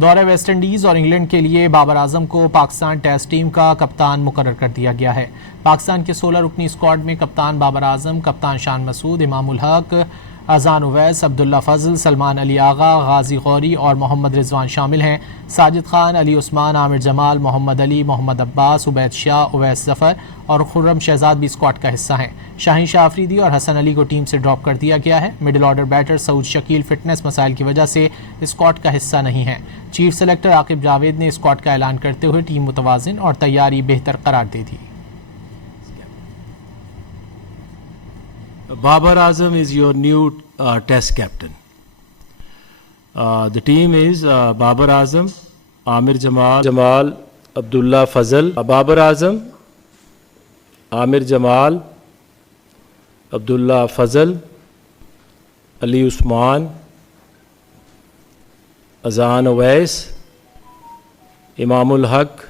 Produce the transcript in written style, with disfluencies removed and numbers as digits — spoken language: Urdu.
دورہ ویسٹ انڈیز اور انگلینڈ کے لیے بابر اعظم کو پاکستان ٹیسٹ ٹیم کا کپتان مقرر کر دیا گیا ہے۔ پاکستان کے 16 رکنی اسکواڈ میں کپتان بابر اعظم، کپتان شان مسعود، امام الحق، اذان اویس، عبداللہ فضل، سلمان علی آغا، غازی غوری اور محمد رضوان شامل ہیں۔ ساجد خان، علی عثمان، عامر جمال، محمد علی، محمد عباس، عبید شاہ، اویس ظفر اور خرم شہزاد بھی اسکواڈ کا حصہ ہیں۔ شاہین شاہ آفریدی اور حسن علی کو ٹیم سے ڈراپ کر دیا گیا ہے۔ مڈل آرڈر بیٹر سعود شکیل فٹنس مسائل کی وجہ سے اسکواڈ کا حصہ نہیں ہیں۔ چیف سلیکٹر عاقب جاوید نے اسکواڈ کا اعلان کرتے ہوئے ٹیم متوازن اور تیاری بہتر قرار دے دی۔ Babar Azam is your new test captain. The team is Babar Azam, Amir Jamal, Abdullah Fazal. Babar Azam, Amir Jamal, Abdullah Fazal, Ali Usman, Azan Awais, Imamul Haq,